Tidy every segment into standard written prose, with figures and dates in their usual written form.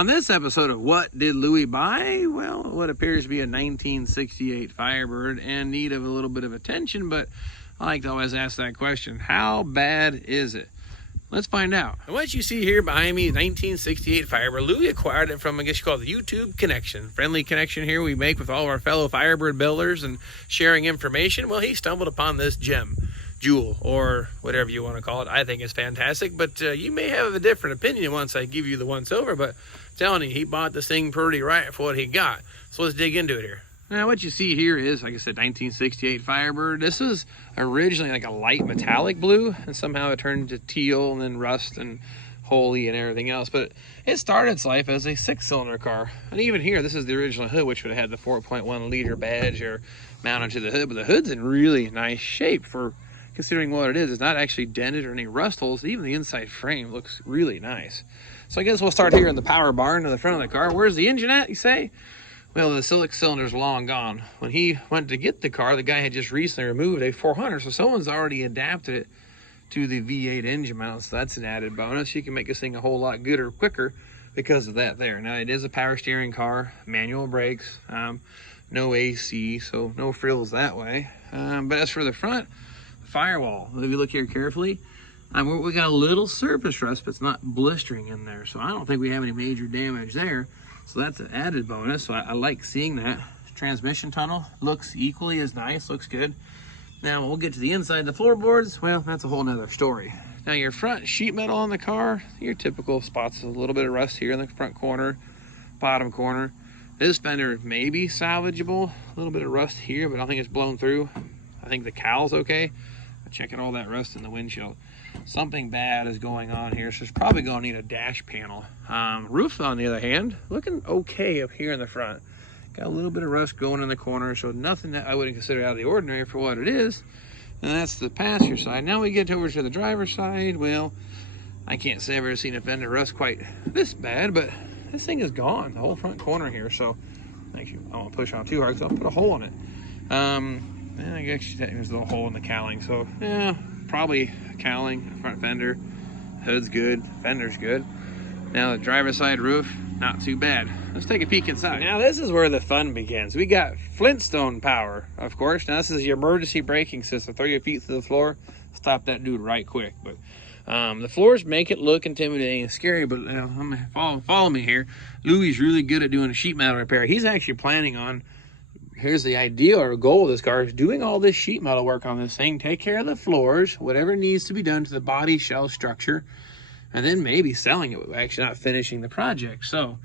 On this episode of What Did Louie Buy? Well, what appears to be a 1968 Firebird in need of a little bit of attention, but I like to always ask that question, how bad is it? Let's find out. And what you see here behind me is 1968 Firebird. Louie acquired it from, I guess you call it the YouTube connection. Friendly connection here we make with all of our fellow Firebird builders and sharing information. Well, he stumbled upon this gem, jewel, or whatever you want to call it. I think it's fantastic, but you may have a different opinion once I give you the once over, but I'm telling you, he bought this thing pretty right for what he got. So let's dig into it here. Now what you see here is, like I said, 1968 Firebird. This was originally like a light metallic blue, and somehow it turned to teal and then rust and holy and everything else. But it started its life as a 6-cylinder car. And even here, this is the original hood, which would have had the 4.1 liter badge or mounted to the hood. But the hood's in really nice shape for considering what it is. It's not actually dented or any rust holes. Even the inside frame looks really nice. So I guess we'll start here in the power barn in the front of the car. Where's the engine at, you say? Well, the 6-cylinder's long gone. When he went to get the car, the guy had just recently removed a 400, so someone's already adapted it to the V8 engine mount, so that's an added bonus. You can make this thing a whole lot gooder quicker because of that there. Now, it is a power steering car, manual brakes, no AC, so no frills that way. But as for the front, firewall, if you look here carefully, we got a little surface rust, but it's not blistering in there, so I don't think we have any major damage there. So that's an added bonus. So I like seeing that. Transmission tunnel looks equally as nice, looks good. Now we'll get to the inside. The floorboards, well, that's a whole nother story. Now your front sheet metal on the car, your typical spots, a little bit of rust here in the front corner, bottom corner. This fender may be salvageable, a little bit of rust here, but I don't think it's blown through. I think the cowl's okay. Checking all that rust in the windshield. Something bad is going on here, so it's probably going to need a dash panel. Roof, on the other hand, looking okay up here in the front. Got a little bit of rust going in the corner, so nothing that I wouldn't consider out of the ordinary for what it is. And that's the passenger side. Now we get over to the driver's side. Well, I can't say I've ever seen a fender rust quite this bad, but this thing is gone, the whole front corner here. So actually, I won't push on too hard because I'll put a hole in it. And I guess there's a little hole in the cowling, so yeah, probably cowling, front fender, hood's good, fender's good. Now the driver's side roof, not too bad. Let's take a peek inside. Now this is where the fun begins. We got Flintstone power, of course. Now this is your emergency braking system. Throw your feet to the floor, stop that dude right quick. But the floors make it look intimidating and scary, but follow me here. Louie's really good at doing a sheet metal repair. He's actually planning on, here's the idea or goal of this car, is doing all this sheet metal work on this thing, take care of the floors, whatever needs to be done to the body shell structure, and then maybe selling it, actually not finishing the project. So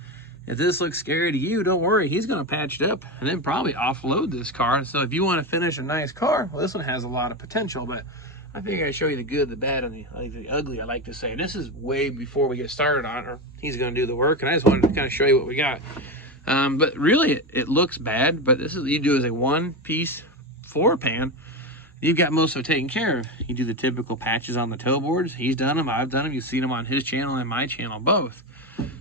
if this looks scary to you, don't worry, he's going to patch it up and then probably offload this car. So if you want to finish a nice car, well, this one has a lot of potential, but I figure I'd show you the good, the bad, and the ugly, I like to say. This is way before we get started on it, or he's going to do the work, and I just wanted to kind of show you what we got. But really, it looks bad, but this is what you do as a one-piece floor pan. You've got most of it taken care of. You do the typical patches on the toe boards. He's done them, I've done them. You've seen them on his channel and my channel, both.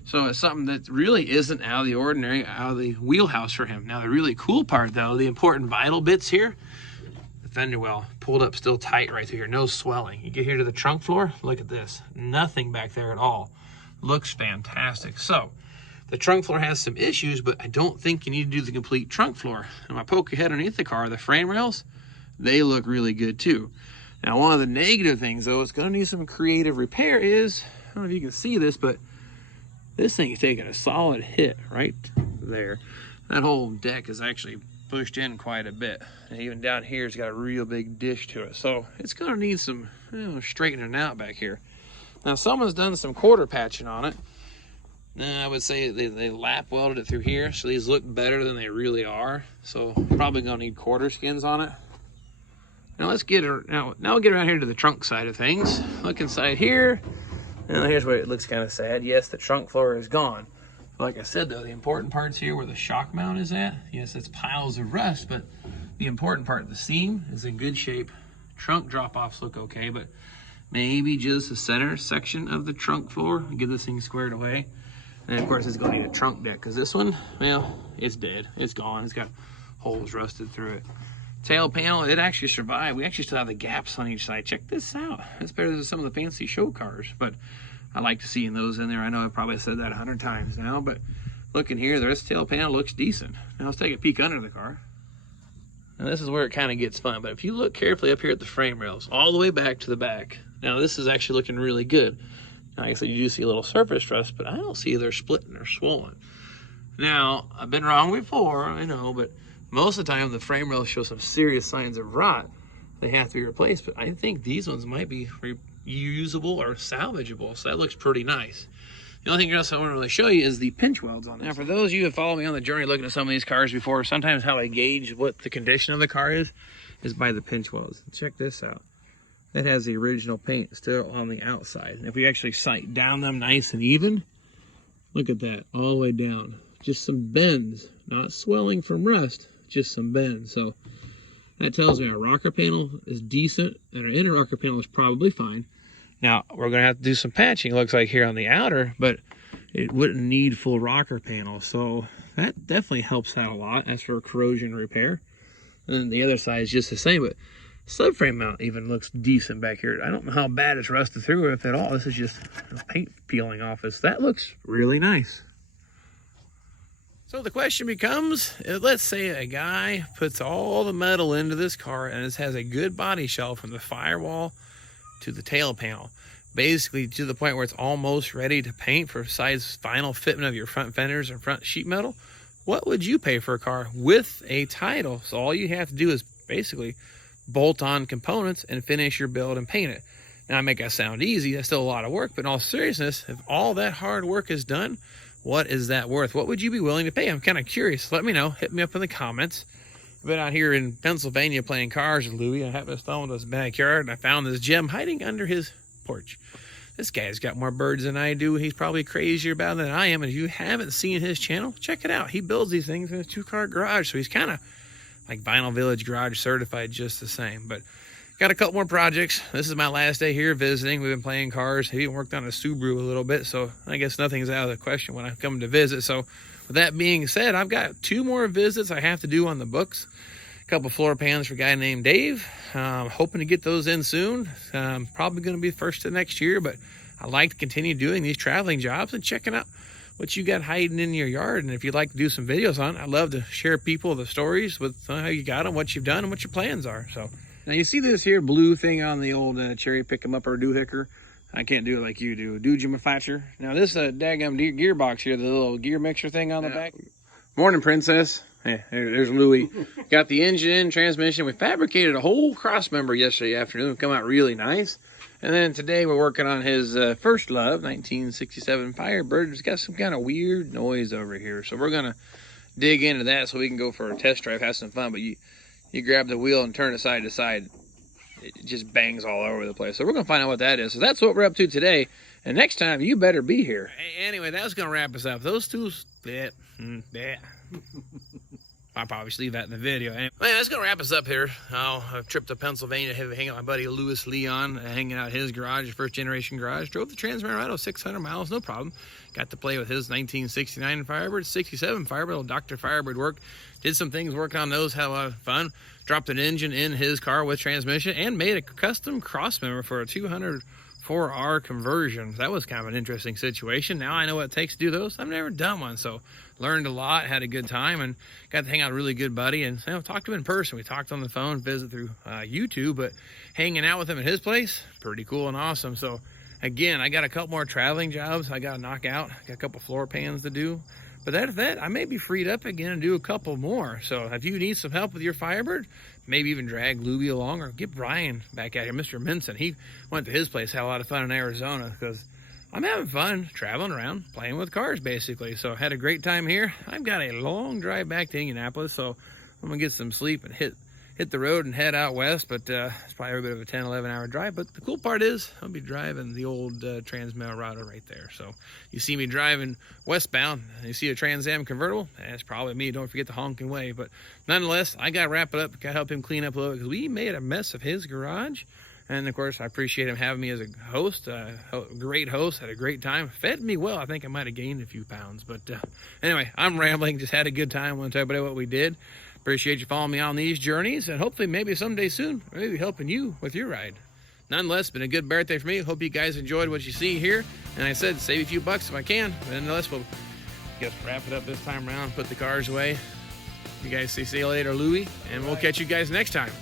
So it's something that really isn't out of the ordinary, out of the wheelhouse for him. Now, the really cool part, though, the important vital bits here, the fender well pulled up still tight right through here, no swelling. You get here to the trunk floor, look at this. Nothing back there at all. Looks fantastic. So the trunk floor has some issues, but I don't think you need to do the complete trunk floor. And when I poke your head underneath the car, the frame rails, they look really good too. Now, one of the negative things, though, it's going to need some creative repair is, I don't know if you can see this, but this thing is taking a solid hit right there. That whole deck is actually pushed in quite a bit. And even down here, it's got a real big dish to it. So it's going to need some straightening out back here. Now, someone's done some quarter patching on it. I would say they lap welded it through here, so these look better than they really are. So probably gonna need quarter skins on it. Now let's get now we'll get around here to the trunk side of things. Look inside here. Now here's where it looks kind of sad. Yes, the trunk floor is gone. Like I said, though, the important part's here where the shock mount is at. Yes, it's piles of rust, but the important part, the seam, is in good shape. Trunk drop-offs look okay, but maybe just the center section of the trunk floor, get this thing squared away. And of course, it's going to need a trunk deck, because this one, well, it's dead. It's gone. It's got holes rusted through it. Tail panel, it actually survived. We actually still have the gaps on each side. Check this out. That's better than some of the fancy show cars. But I like seeing those in there. I know I've probably said that 100 times now, but looking here, the rest tail panel looks decent. Now let's take a peek under the car. And this is where it kind of gets fun, but if you look carefully up here at the frame rails, all the way back to the back, now this is actually looking really good. Like I said, you do see a little surface rust, but I don't see they're splitting or swollen. Now, I've been wrong before, I know, but most of the time the frame rails show some serious signs of rot. They have to be replaced, but I think these ones might be reusable or salvageable, so that looks pretty nice. The only thing else I want to really show you is the pinch welds on this. Now, for those of you who have followed me on the journey looking at some of these cars before, sometimes how I gauge what the condition of the car is by the pinch welds. Check this out. That has the original paint still on the outside. And if we actually sight down them nice and even, look at that, all the way down. Just some bends, not swelling from rust, just some bends. So that tells me our rocker panel is decent and our inner rocker panel is probably fine. Now, we're going to have to do some patching, it looks like here on the outer, but it wouldn't need full rocker panel. So that definitely helps out a lot as for corrosion repair. And then the other side is just the same, but subframe mount even looks decent back here. I don't know how bad it's rusted through, if at all. This is just paint peeling off this. That looks really nice. So the question becomes, let's say a guy puts all the metal into this car and it has a good body shell from the firewall to the tail panel, basically to the point where it's almost ready to paint for size final fitment of your front fenders and front sheet metal. What would you pay for a car with a title? So all you have to do is basically bolt on components and finish your build and paint it. Now I make that sound easy, that's still a lot of work, but in all seriousness, if all that hard work is done, what is that worth? What would you be willing to pay? I'm kind of curious. Let me know. Hit me up in the comments. I've been out here in Pennsylvania playing cars with Louie. I happened to stumble into his backyard and I found this gem hiding under his porch. This guy's got more birds than I do. He's probably crazier about it than I am. And if you haven't seen his channel, check it out. He builds these things in his 2-car garage. So he's kind of like Vinyl Village Garage certified just the same. But got a couple more projects. This is my last day here visiting. We've been playing cars. He even worked on a Subaru a little bit. So I guess nothing's out of the question when I come to visit. So with that being said, I've got 2 more visits I have to do on the books. A couple floor pans for a guy named Dave. Hoping to get those in soon. Probably going to be first of next year, but I like to continue doing these traveling jobs and checking out what you got hiding in your yard. And if you'd like to do some videos on it, I'd love to share people the stories with how you got them, what you've done, and what your plans are. So now you see this here blue thing on the old cherry pick 'em up or doohicker. I can't do it like you do. Do Jim Thatcher. Now this daggum gearbox here, the little gear mixer thing on the back. Morning, Princess. Hey, there's Louie. Got the engine in, transmission. We fabricated a whole cross member yesterday afternoon. It come out really nice. And then today we're working on his first love, 1967 Firebird. It's got some kind of weird noise over here. So we're going to dig into that so we can go for a test drive, have some fun. But you grab the wheel and turn it side to side. It just bangs all over the place. So we're going to find out what that is. So that's what we're up to today. And next time, you better be here. Anyway, that's going to wrap us up. Those two... I'll probably just leave that in the video. Anyway, that's going to wrap us up here. I tripped to Pennsylvania to hang out with my buddy Louis Leon, hanging out his garage, his first generation garage. Drove the Trans-American 600 miles, no problem. Got to play with his 1969 Firebird, 67 Firebird, Dr. Firebird work. Did some things working on those, had a lot of fun. Dropped an engine in his car with transmission and made a custom cross member for a 204R conversion. That was kind of an interesting situation. Now I know what it takes to do those. I've never done one, so learned a lot, had a good time, and got to hang out with a really good buddy and talk to him in person. We talked on the phone, visit through YouTube, but hanging out with him at his place, pretty cool and awesome. So again, I got a couple more traveling jobs I got to knock out. Got a couple floor pans to do. But after that, I may be freed up again and do a couple more. So if you need some help with your Firebird, maybe even drag Louie along or get Brian back out here, Mr. Minson. He went to his place, had a lot of fun in Arizona because I'm having fun traveling around, playing with cars basically. So had a great time here. I've got a long drive back to Indianapolis, so I'm gonna get some sleep and hit the road and head out west. But it's probably a bit of a 10-11 hour drive. But the cool part is I'll be driving the old Trans-American right there. So you see me driving westbound, and you see a Trans Am convertible, that's probably me. Don't forget the honking wave. But nonetheless, I gotta wrap it up. Gotta help him clean up a little bit because we made a mess of his garage. And of course, I appreciate him having me as a host, great host, had a great time, fed me well. I think I might have gained a few pounds, but anyway, I'm rambling, just had a good time. I want to tell everybody what we did. Appreciate you following me on these journeys, and hopefully maybe someday soon, maybe helping you with your ride. nonetheless, been a good birthday for me. Hope you guys enjoyed what you see here. And I said, save a few bucks if I can. But nonetheless, we'll just wrap it up this time around, put the cars away. You guys see you later, Louie, and we'll catch you guys next time.